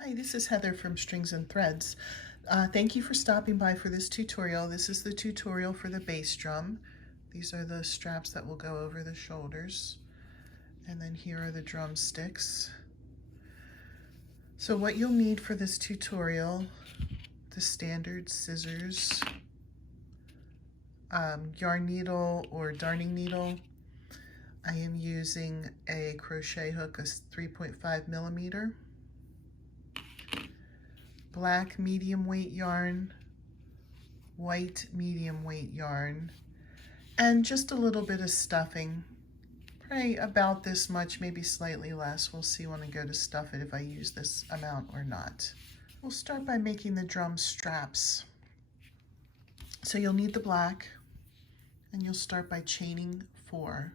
Hi, this is Heather from Strings and Threads. Thank you for stopping by for this tutorial. This is the tutorial for the bass drum. These are the straps that will go over the shoulders. And then here are the drumsticks. So what you'll need for this tutorial, the standard scissors, yarn needle or darning needle. I am using a crochet hook, a 3.5 millimeter. Black medium weight yarn, white medium weight yarn, and just a little bit of stuffing. Probably about this much, maybe slightly less. We'll see when I go to stuff it if I use this amount or not. We'll start by making the drum straps. So you'll need the black, and you'll start by chaining 4.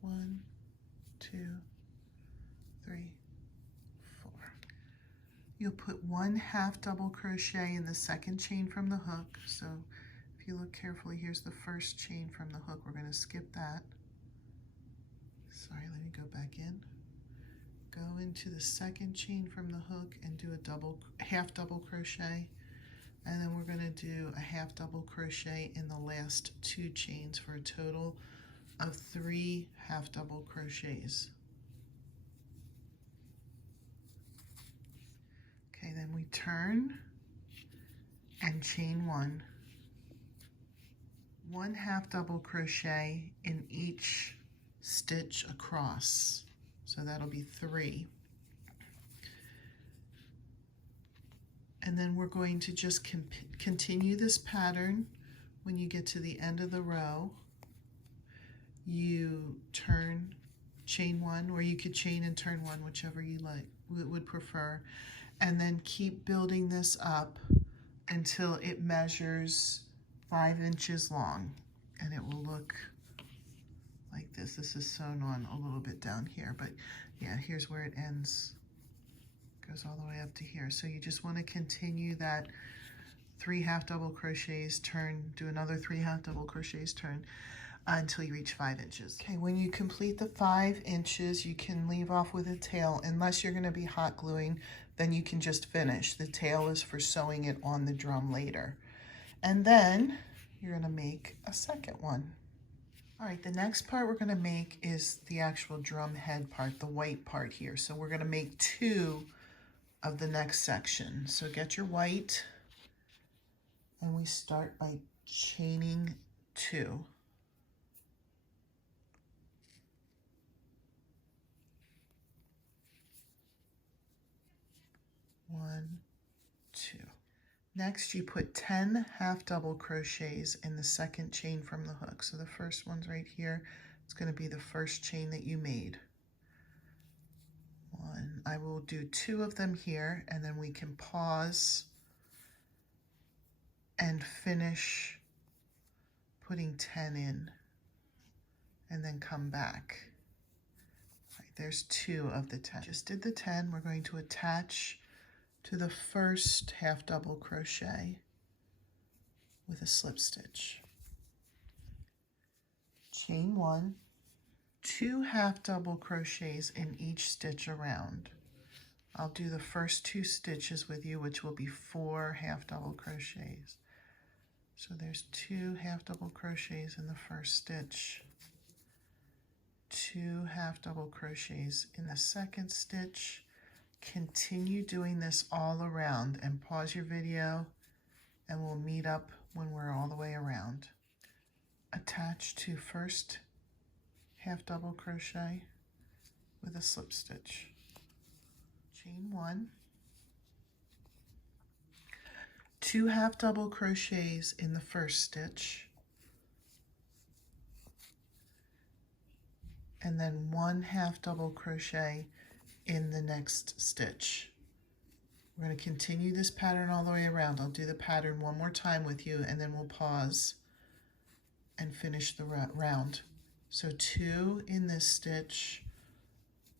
One, 2, 3, 4. You'll put 1 half double crochet in the second chain from the hook. So if you look carefully, here's the first chain from the hook. We're going to skip that. Sorry, let me go back in. Go into the second chain from the hook and do a half double crochet. And then we're going to do a half double crochet in the last 2 chains for a total of 3 half double crochets. Okay, then we turn and chain 1. 1 half double crochet in each stitch across. So that'll be 3. And then we're going to just continue this pattern. When you get to the end of the row, you turn, chain 1, or you could chain and turn 1, whichever you would prefer, and then keep building this up until it measures 5 inches long, and it will look like this. This is sewn on a little bit down here, but yeah, here's where it ends. Goes all the way up to here. So you just want to continue that 3 half double crochets, turn, do another 3 half double crochets, turn, until you reach 5 inches. Okay, when you complete the 5 inches, you can leave off with a tail. Unless you're going to be hot gluing, then you can just finish. The tail is for sewing it on the drum later. And then you're going to make a second one. All right, the next part we're going to make is the actual drum head part, the white part here. So we're going to make 2 of the next section. So get your white, and we start by chaining 2. 1, 2. Next, you put 10 half double crochets in the second chain from the hook. So the first one's right here. It's going to be the first chain that you made. 1. I will do 2 of them here, and then we can pause and finish putting 10 in, and then come back. All right, there's 2 of the 10. Just did the 10. We're going to attach to the first half double crochet with a slip stitch. Chain 1, 2 half double crochets in each stitch around. I'll do the first 2 stitches with you, which will be 4 half double crochets. So there's 2 half double crochets in the first stitch, 2 half double crochets in the second stitch. Continue doing this all around, and pause your video, and we'll meet up when we're all the way around. Attach to first half double crochet with a slip stitch. Chain 1, 2 half double crochets in the first stitch, and then 1 half double crochet in the next stitch. We're going to continue this pattern all the way around. I'll do the pattern one more time with you, and then we'll pause and finish the round. So 2 in this stitch,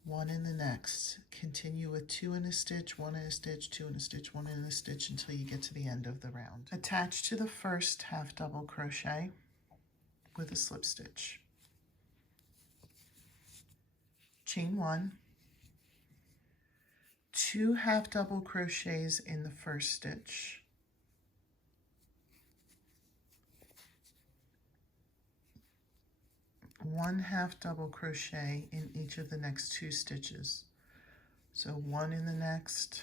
1 in the next. Continue with 2 in a stitch, 1 in a stitch, 2 in a stitch, 1 in a stitch until you get to the end of the round. Attach to the first half double crochet with a slip stitch. chain 1, 2 half double crochets in the first stitch, 1 half double crochet in each of the next 2 stitches. So 1 in the next,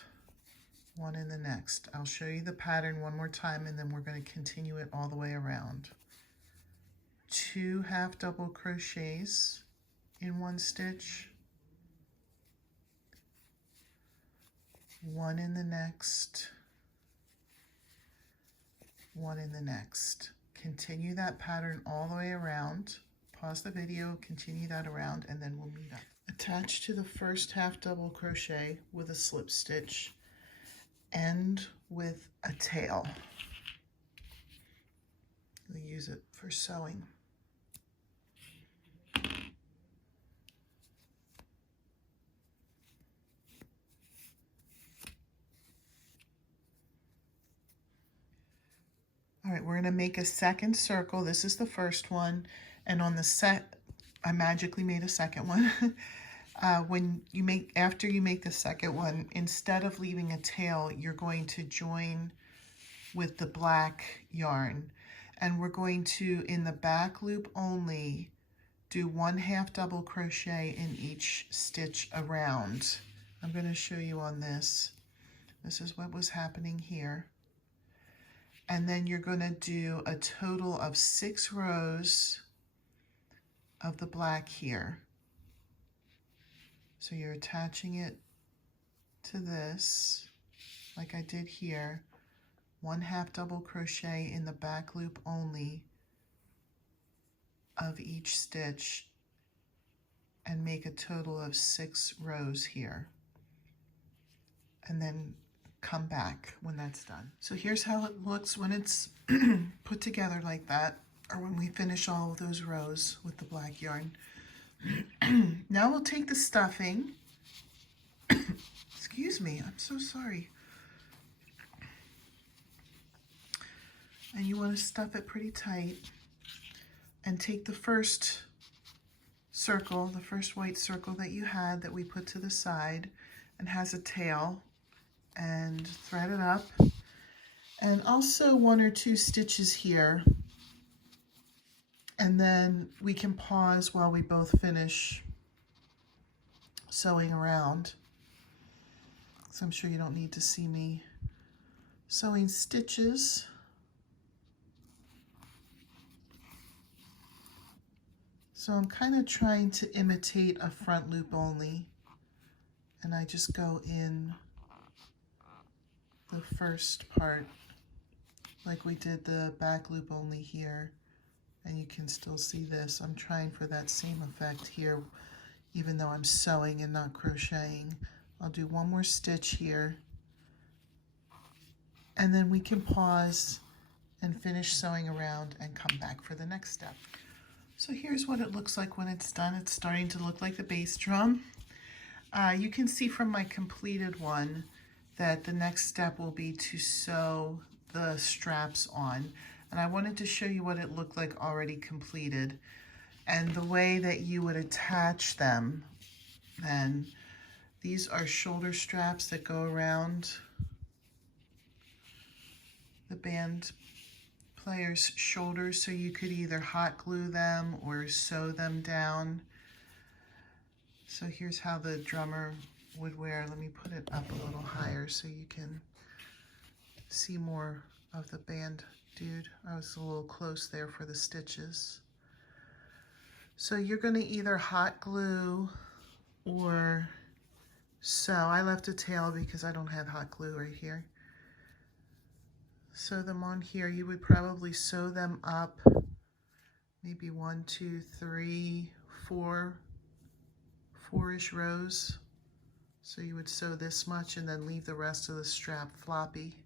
1 in the next. I'll show you the pattern one more time and then we're going to continue it all the way around. 2 half double crochets in one stitch, 1 in the next, 1 in the next. Continue that pattern all the way around. Pause the video, continue that around, and then we'll meet up. Attach to the first half double crochet with a slip stitch, end with a tail. We'll use it for sewing. All right, we're going to make a second circle. This is the first one, and on the I magically made a second one. After you make the second one, instead of leaving a tail, you're going to join with the black yarn, and we're going to, in the back loop only, do 1 half double crochet in each stitch around. I'm going to show you on this. This is what was happening here. And then you're going to do a total of 6 rows of the black here. So you're attaching it to this, like I did here, 1 half double crochet in the back loop only of each stitch, and make a total of 6 rows here. And then come back when that's done. So here's how it looks when it's put together like that, or when we finish all of those rows with the black yarn. Now we'll take the stuffing. Excuse me, I'm so sorry. And you want to stuff it pretty tight, and take the first circle, the first white circle that you had that we put to the side and has a tail, and thread it up, and also 1 or 2 stitches here, and then we can pause while we both finish sewing around. So I'm sure you don't need to see me sewing stitches. So I'm kind of trying to imitate a front loop only, and I just go in the first part like we did the back loop only here, and you can still see this. I'm trying for that same effect here, even though I'm sewing and not crocheting. I'll do 1 more stitch here, and then we can pause and finish sewing around and come back for the next step. So here's what it looks like when it's done. It's starting to look like the bass drum. You can see from my completed one that the next step will be to sew the straps on. And I wanted to show you what it looked like already completed, and the way that you would attach them. And these are shoulder straps that go around the band player's shoulders, so you could either hot glue them or sew them down. So here's how the drummer would wear. Let me put it up a little higher so you can see more of the band dude. I was a little close there for the stitches. So you're going to either hot glue or sew. I left a tail because I don't have hot glue right here. Sew them on here. You would probably sew them up maybe 1, 2, 3, 4, 4-ish rows. So you would sew this much and then leave the rest of the strap floppy.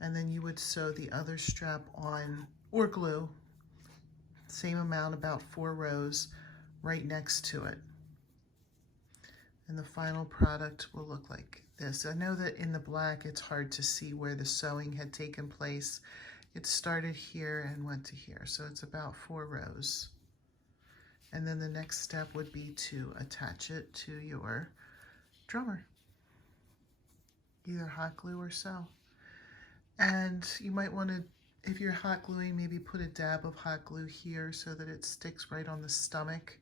And then you would sew the other strap on, or glue, same amount, about 4 rows, right next to it. And the final product will look like this. I know that in the black it's hard to see where the sewing had taken place. It started here and went to here, so it's about 4 rows. And then the next step would be to attach it to your drummer, either hot glue or sew. And you might want to, if you're hot gluing, maybe put a dab of hot glue here so that it sticks right on the stomach.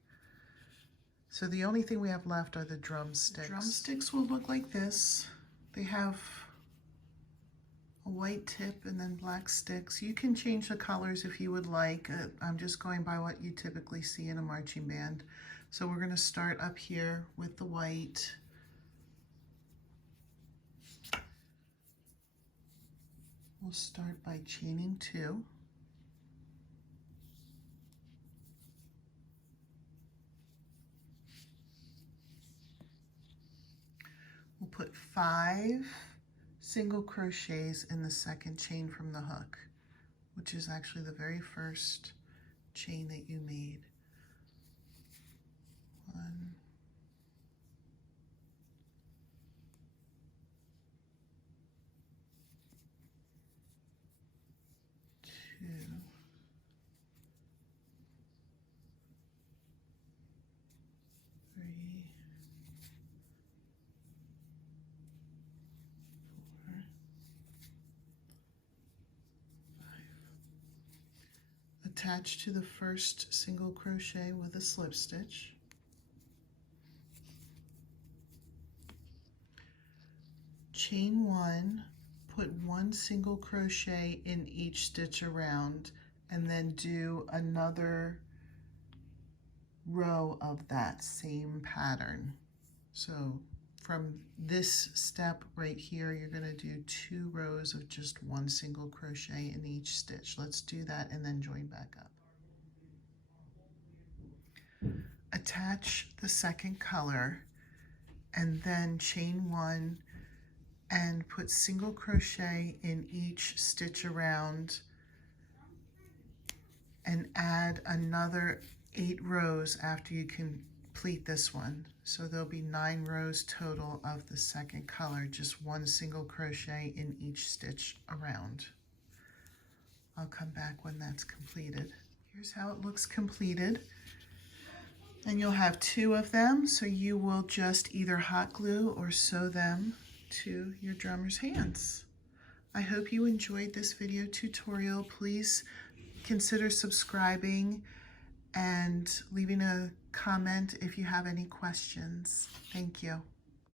So the only thing we have left are the drumsticks. The drumsticks will look like this. They have a white tip and then black sticks. You can change the colors if you would like. I'm just going by what you typically see in a marching band. So we're going to start up here with the white. We'll start by chaining 2. We'll put 5 single crochets in the second chain from the hook, which is actually the very first chain that you made. 1, 2, 3, 4, 5. Attach to the first single crochet with a slip stitch. Chain 1, put 1 single crochet in each stitch around, and then do another row of that same pattern. So from this step right here, you're going to do 2 rows of just 1 single crochet in each stitch. Let's do that and then join back up. Attach the second color and then chain 1 and put single crochet in each stitch around and add another 8 rows after you complete this one. So there'll be 9 rows total of the second color, just 1 single crochet in each stitch around. I'll come back when that's completed. Here's how it looks completed. And you'll have 2 of them, so you will just either hot glue or sew them to your drummer's hands. I hope you enjoyed this video tutorial. Please consider subscribing and leaving a comment if you have any questions. Thank you.